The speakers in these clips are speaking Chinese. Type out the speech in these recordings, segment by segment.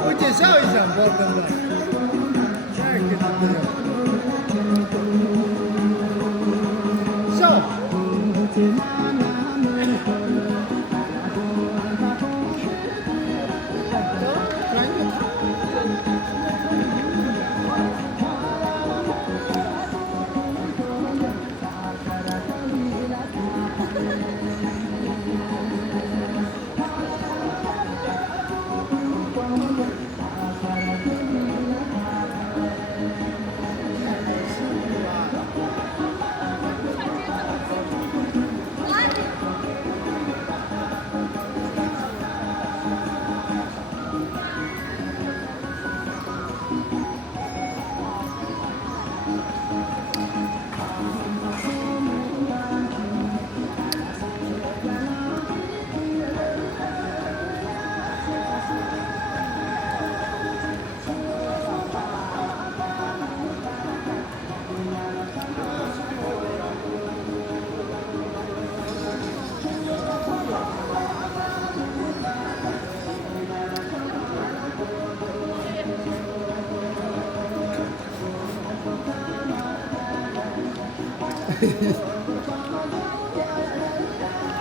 我介绍一下，我跟着。笑。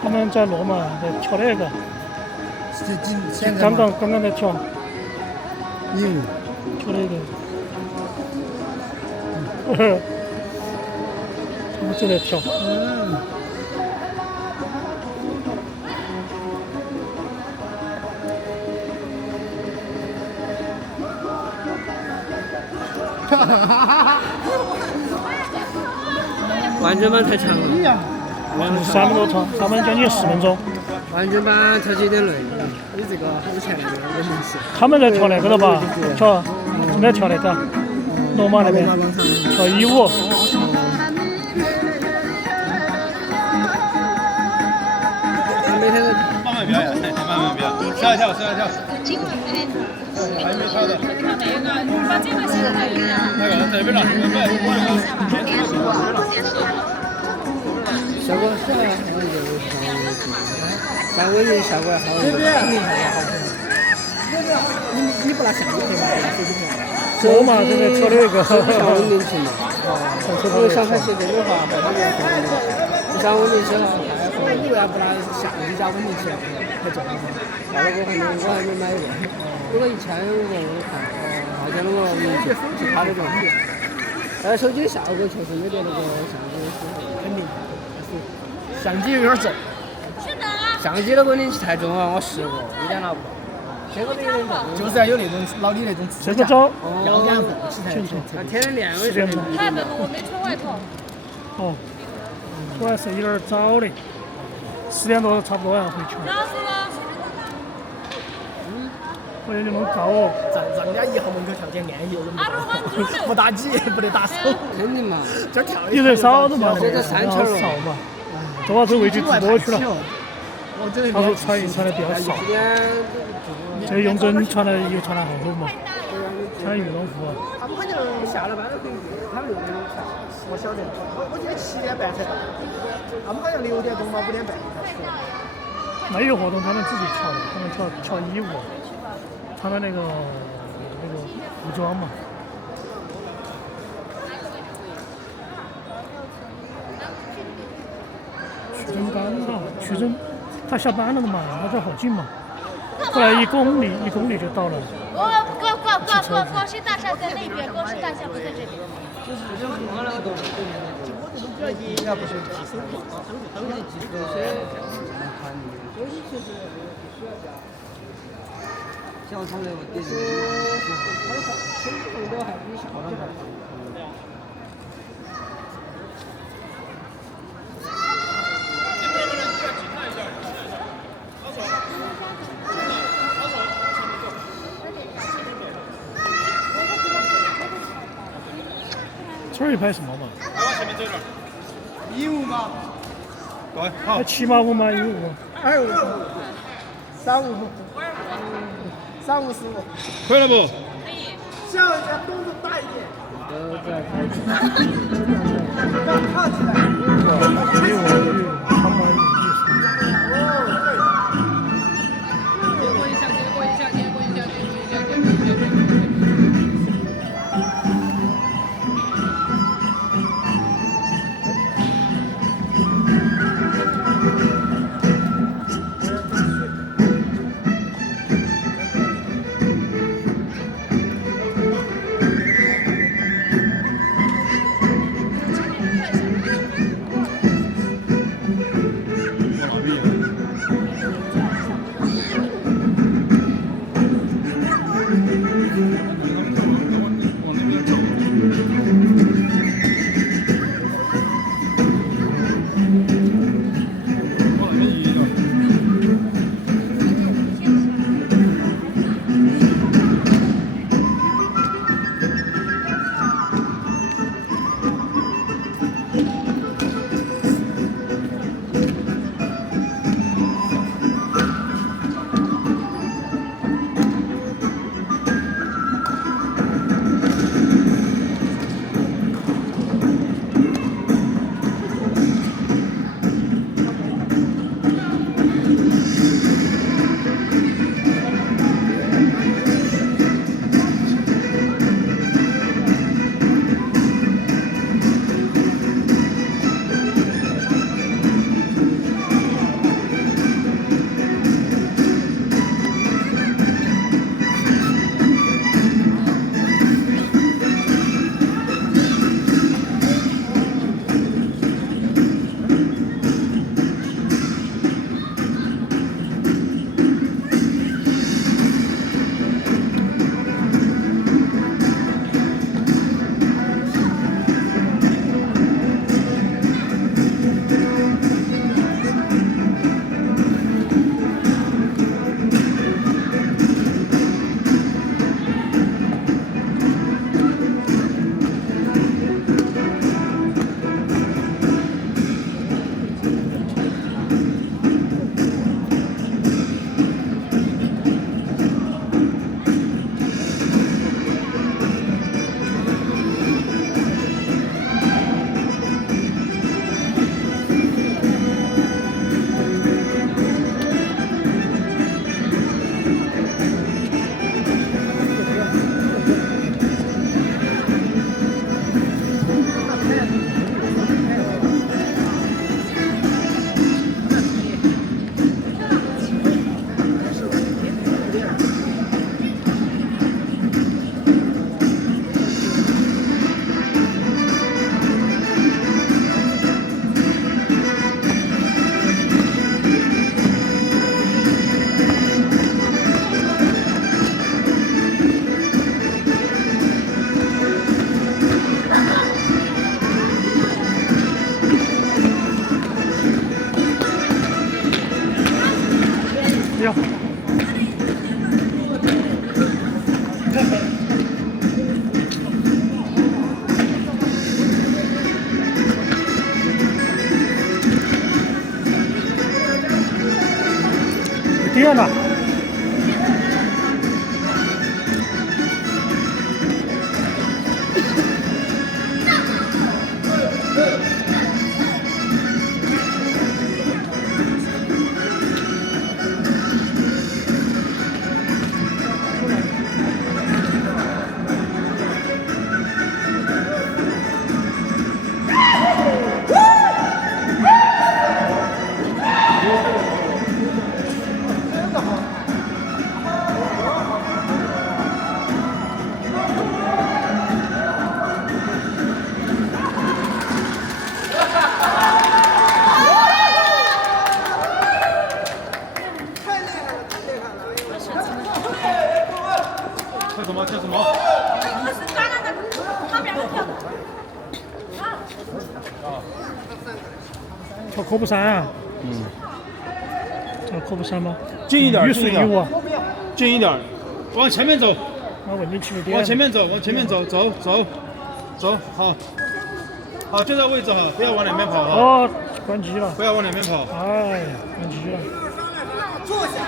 他们在罗马在跳那个，刚刚在跳，跳那个，他们就在跳。完整版太长了，3分多长，3分将近4分钟。完整版才有点累。你这个以前那个稳定器。他们在跳那个了吧？跳，正在跳那个，罗马那边跳衣舞。每天都。慢慢表演，慢慢表演，跳一跳，跳一跳。还没跳的。把这个先来一下。那个这边了，效果是啊，但我觉得效果还好。这边你不拿相机拍吗？拿手机拍。罗马正在跳那个。上稳定器嘛。因为上海现在的话，把它就上稳定器了。你为啥不拿相机加稳定器拍照？那我还没买过。如果1500我看，好像那个手机它的这种。但手机的效果确实没得那个相机好，肯定。相机有点重。相机的稳定器太重了，我试过，一点拿不到。这个没有人动，就是要有那种老的那种这个找要杆后期才成。天天练为什么？太笨了，我没穿外套。哦，我还是有点早的，10点多差不多要回去了。我有点高哦。让人家1号门口跳起安逸，不打几，不得打手。肯定嘛，这跳。你人少的嘛，这个3圈了。少嘛，周老师回去直播去了。他说传运传的比较少。这用针传的又传了好多嘛，传羽绒服。他们好像下了班都可以，他们6点钟传。我晓得，我记得7点半才到。他们好像6点钟嘛，5点半才出。那有活动他们自己跳的，他们跳衣舞，穿的那个服装嘛。曲征刚好，曲征他下班了的嘛，他这好近嘛。后来1公里就到了。高新大厦在那边，高新大厦不在这边。应该不是小厂的我点的，都还比小厂好。这儿一排什么嘛？来往前面走点。15嘛对，好。 7码5码15嘛。 ，25、35、35、15。快了不？像人家动作大一点。看起来。没有长码1。 天哪！跳什么？跳什么？我是抓那个旁边的跳的。跳科布山啊？嗯。跳科布山吗？近一点，雨水舞啊。近一点，往前面走。我问你去没点？往前面走，往前面走，走，好。好，就在位置哈，不要往里面跑哈。哦，关机了。不要往里面跑。哎，关机了。坐下。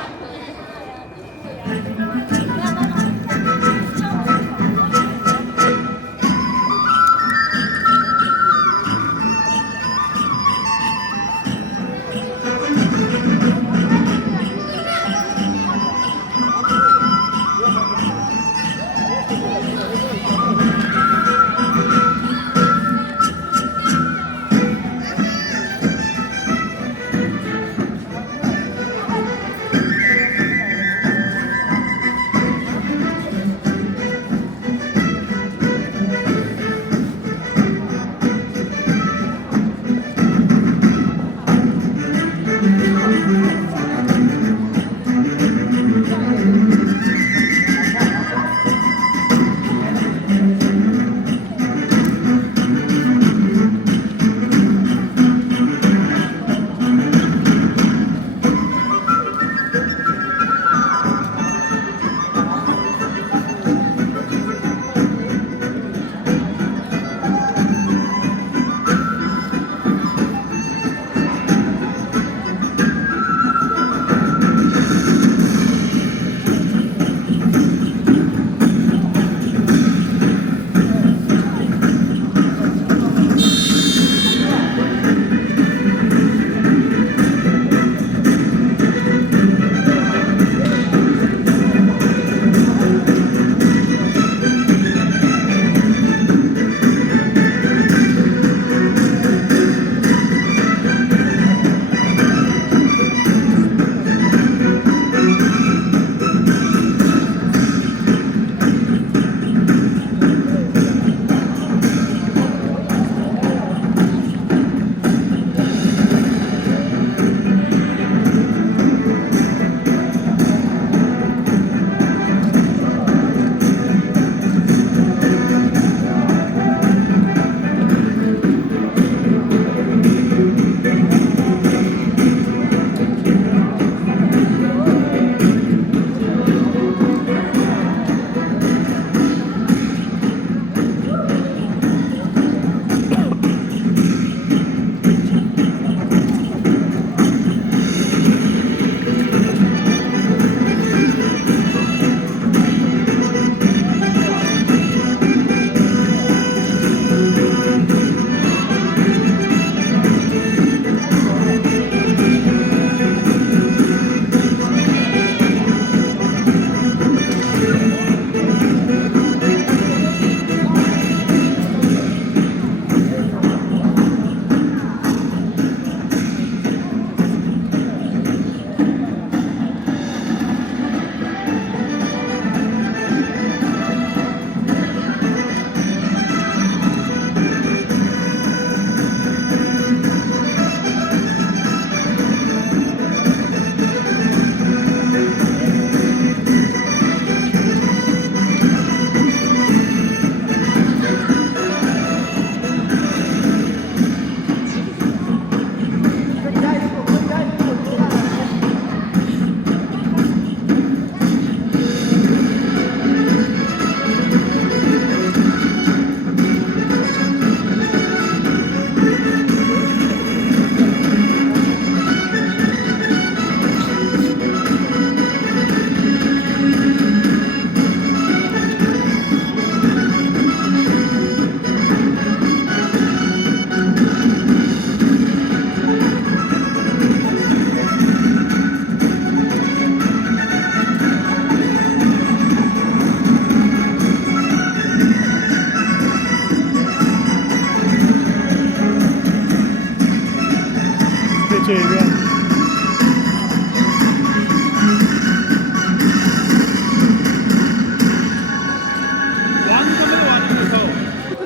对这一边。